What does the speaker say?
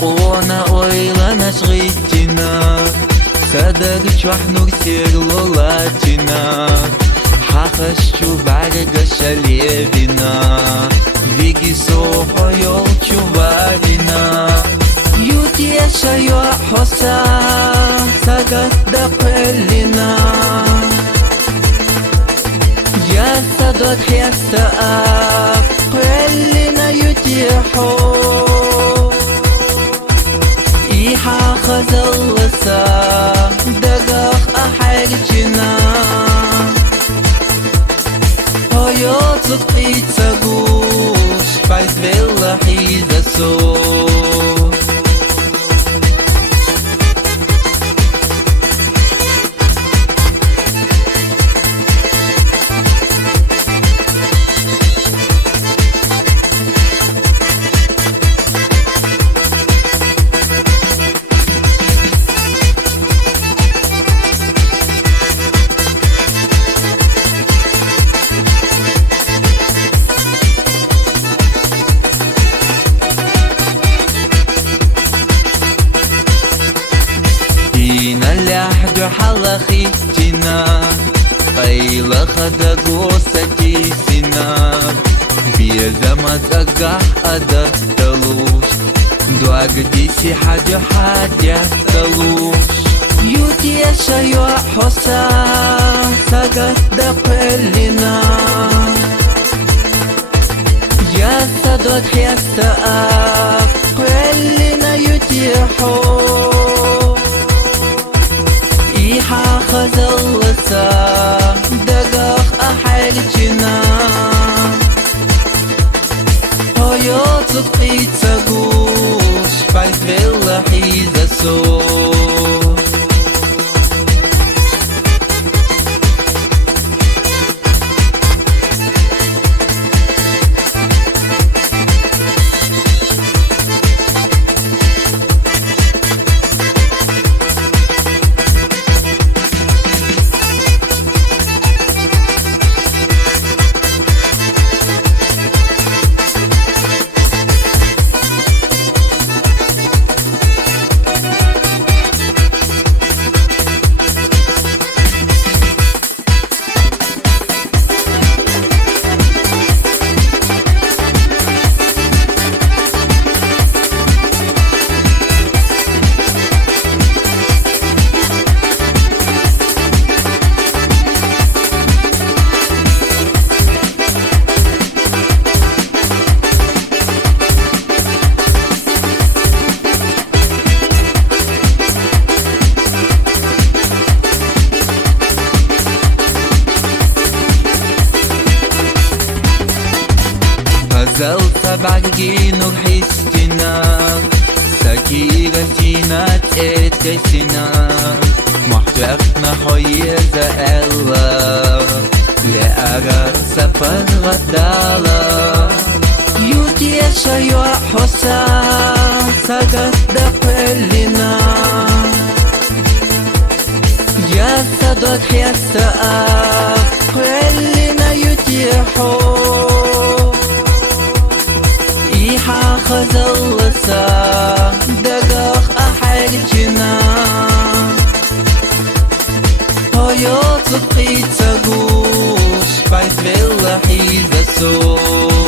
قونا ойлана шғитина Садырч вахнур серлолатина Хахашчу барга шалевина Виги сохо йолчу варина Ютия шайо хоса Сагадда пеллина Я садот хеста пеллина ютия хо خزلسا دقاق أحرجنا هاياتك قيتساقوش بعد بالله حيزة سوش حلا خيتنا قيلا خدا قوستي سنا بيزا ما تقع أدا تلوش دعا قديسي حاجة تلوش يوتي شايو حسا ساقت دقلنا يا سادوت حيستا قلنا يوتي حو خزلسا دقاق أحرجنا هاياتك قيتساقوش بعد بالله حيزة سوش زل تبعجين وحستنا سكيرتنا تأتسنا محترفنا حيزة الله لأرى سفر غدالة يوتي شايو حسا ساقت دقلنا يا سادوت حيستا قلنا يوتي حو خزلسا دقاق أحرجنا هاياتك قيتساقوش بعد بالله حيزة سوش